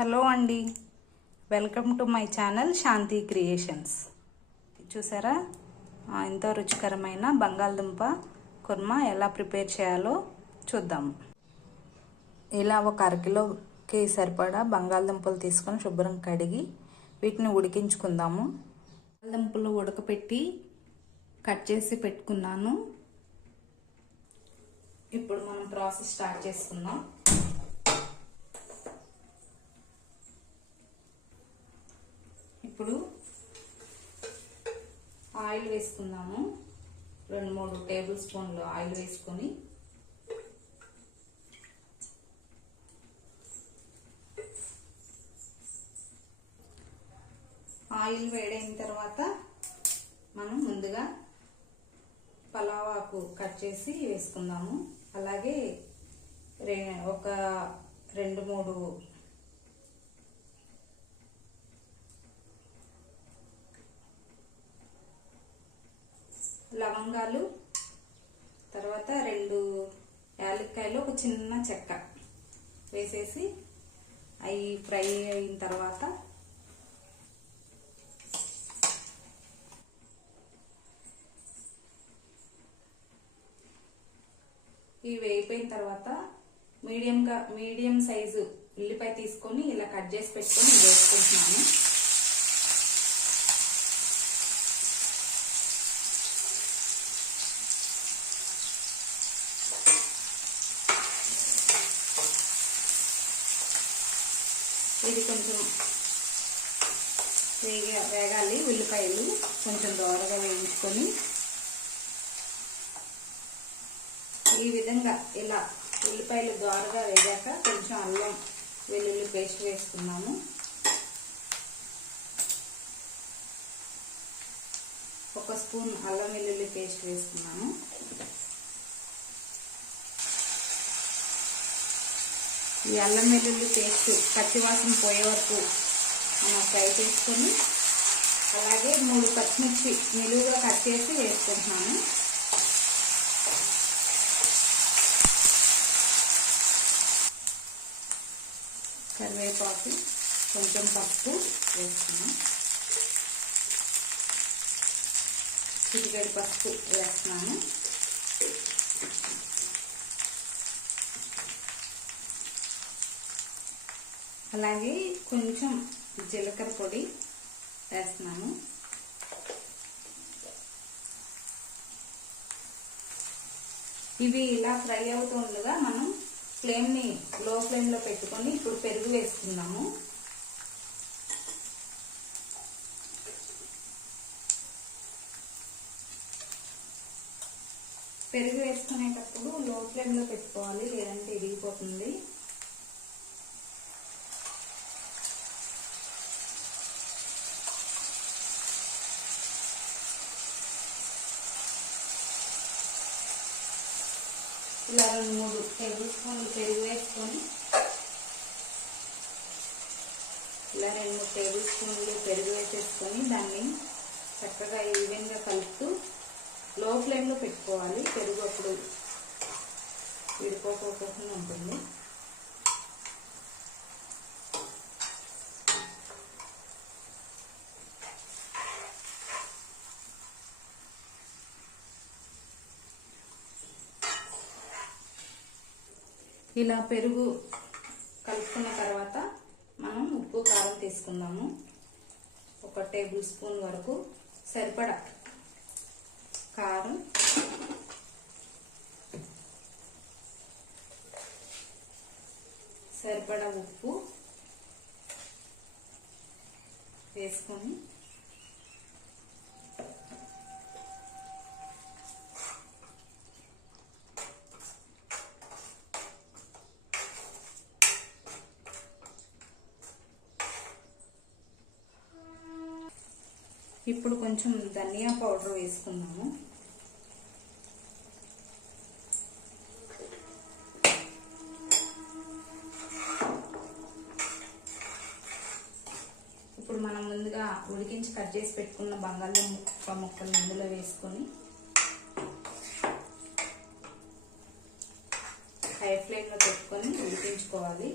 Hello అండి. Welcome to my channel Shanti creations. చూసారా? ఎంతో రుచికరమైన బంగాళదుంప కుర్మా ఎలా ప్రిపేర్ చేయాలో చూద్దాము ఇలా ఒక అరకిలోకి సరిపడా బంగాళదుంపలు తీసుకొని శుభ్రం కడిగి వీటిని ఉడికించుకుందాము. బంగాళదుంపలు ఉడకపెట్టి కట్ చేసి పెట్టుకున్నాను. ఇప్పుడు మనం ప్రాసెస్ స్టార్ట్ చేసుకుందాం ఇప్పుడు ఆయిల్ వేసుకుందాము. రెండు మూడు టేబుల్ స్పూన్లు ఆయిల్ వేసుకొని. ఆయిల్ వేడైన తర్వాత మనం ముందుగా పలావాకు కట్ చేసి వేసుకుందాము. అలాగే ఒక రెండు మూడు లవంగాలు తర్వాత రెండు యాలక్కాయలు ఒక చిన్న చెక్క వేసేసి అవి ఫ్రై అయిన తర్వాత ఇవి వేయిపోయిన తర్వాత మీడియంగా మీడియం సైజు ఉల్లిపాయ తీసుకొని ఇలా కట్ చేసి పెట్టుకొని వేసుకుంటున్నాను ఇది కొంచెం వేగ వేగాలి. ఉల్లిపాయలు కొంచెం దోరగా వేయించుకొని ఈ విధంగా ఇలా ఉల్లిపాయలు దోరగా వేగాక కొంచెం అల్లం వెల్లుల్లి పేస్ట్ వేసుకున్నాము. ఒక స్పూన్ అల్లం వెల్లుల్లి పేస్ట్ వేసుకున్నాము. ఈ అల్లం వెల్లుల్లి పేస్ట్ పచ్చివాసన పోయే వరకు మనం ఫ్రై చేసుకొని అలాగే మూడు పచ్చిమిర్చి నిలువుగా కట్ చేసి వేసుకుంటున్నాను. కరివేపాకు కొంచెం పప్పు వేస్తున్నాం చిటికెడు పసుపు వేస్తున్నాను. అలాగే కొంచెం జీలకర్ర పొడి వేస్తున్నాను. ఇవి ఇలా ఫ్రై అవుతుండగా మనం ఫ్లేమ్ని లో ఫ్లేమ్లో పెట్టుకొని ఇప్పుడు పెరుగు వేసుకుందాము. పెరుగు వేసుకునేటప్పుడు లో ఫ్లేమ్లో పెట్టుకోవాలి లేదంటే ఇరిగిపోతుంది. ఇలా రెండు మూడు టేబుల్ స్పూన్లు పెరుగు వేసుకొని ఇలా రెండు మూడు టేబుల్ స్పూన్లు పెరుగు వేసేసుకొని దాన్ని చక్కగా ఈవెన్గా కలుపుతూ లో ఫ్లేమ్లో పెట్టుకోవాలి. పెరుగు అప్పుడు విడిపోకోకుండా ఉంటుంది. ఇలా పెరుగు కలుపుకున్న తర్వాత మనం ఉప్పు కారం తీసుకుందాము. ఒక టేబుల్ స్పూన్ వరకు సరిపడా కారం. సరిపడా ఉప్పు వేసుకొని ఇప్పుడు కొంచెం ధనియా పౌడర్ వేసుకుందాము. ఇప్పుడు మనం ముందుగా ఉడికించి కట్ చేసి పెట్టుకున్న బంగాళదుంప ముక్కలు అందులో వేసుకొని హై ఫ్లేమ్లో పెట్టుకొని ఉడికించుకోవాలి.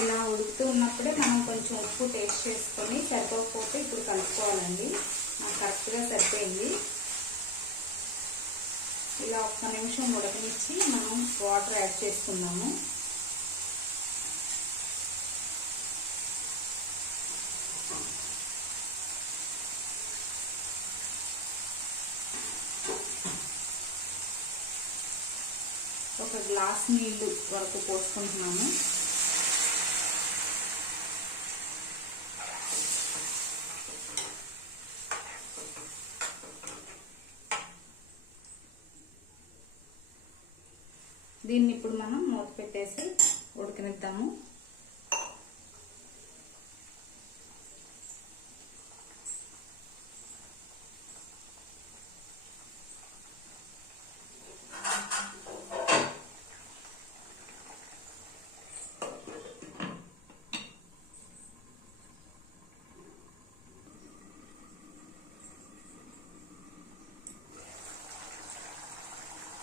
ఇలా ఉడుకుతూ ఉన్నప్పుడే మనం కొంచెం ఉప్పు టేస్ట్ చేసుకొని సరిపోకపోతే ఇప్పుడు కలుపుకోవాలండి. నాకు కరెక్ట్గా సరిపోయింది. ఇలా ఒక్క నిమిషం ఉడకనిచ్చి మనం వాటర్ యాడ్ చేసుకుందాము. ఒక గ్లాస్ నీళ్ళు వరకు పోసుకుంటున్నాము. దీన్ని ఇప్పుడు మనం మూత పెట్టేసి ఉడకనిద్దాము.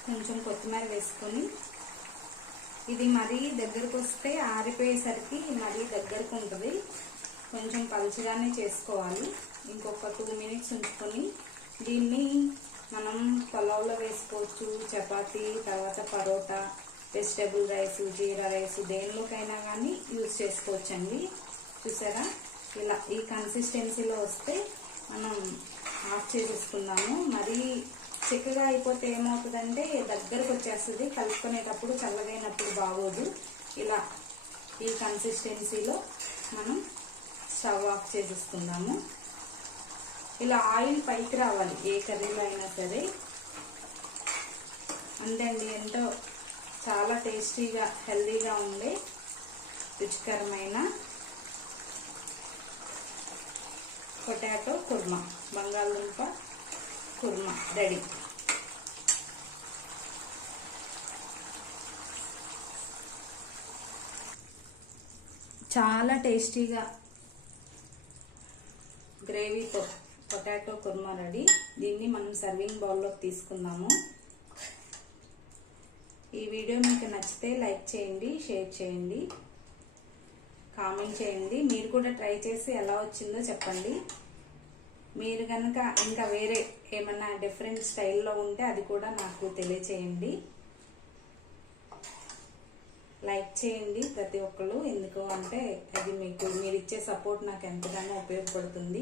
కొంచెం కొత్తిమీర వేసుకొని ఇది మరీ దగ్గరకు వస్తే ఆరిపోయేసరికి మరీ దగ్గరకు ఉంటుంది. కొంచెం పలుచగానే చేసుకోవాలి. ఇంకొక టూ మినిట్స్ ఉంచుకొని దీన్ని మనం పొలావ్లో వేసుకోవచ్చు. చపాతీ తర్వాత parota vegetable rice jeera rice దేనిలోకైనా కానీ యూజ్ చేసుకోవచ్చండి. చూసారా? ఇలా ఈ కన్సిస్టెన్సీలో వస్తే మనం ఆఫ్ చేసేసుకున్నాము మరీ చిక్కగా అయిపోతే ఏమవుతుందంటే దగ్గరకు వచ్చేస్తుంది. కలుపుకునేటప్పుడు చల్లగైనప్పుడు బాగోదు. ఇలా ఈ కన్సిస్టెన్సీలో మనం స్టవ్ ఆఫ్ చేసేసుకుందాము. ఇలా ఆయిల్ పైకి రావాలి. ఏ కర్రీలో అయినా సరే. అండి ఎంతో చాలా టేస్టీగా హెల్దీగా ఉండే రుచికరమైన పొటాటో కుర్మా బంగాళదుంప కుర్మా రెడీ. చాలా టేస్టీగా గ్రేవీతో పొటాటో కుర్మా రెడీ. దీన్ని మనం సర్వింగ్ బౌల్లోకి తీసుకుందాము. ఈ వీడియో మీకు నచ్చితే లైక్ చేయండి షేర్ చేయండి కామెంట్ చేయండి. మీరు కూడా ట్రై చేసి ఎలా వచ్చిందో చెప్పండి. మీరు కనుక ఇంకా వేరే ఏమన్నా డిఫరెంట్ స్టైల్లో ఉంటే అది కూడా నాకు తెలియచేయండి. లైక్ చేయండి ప్రతి ఒక్కరు ఎందుకు అంటే అది మీకు మీరు ఇచ్చే సపోర్ట్ నాకు ఎంతగానో ఉపయోగపడుతుంది.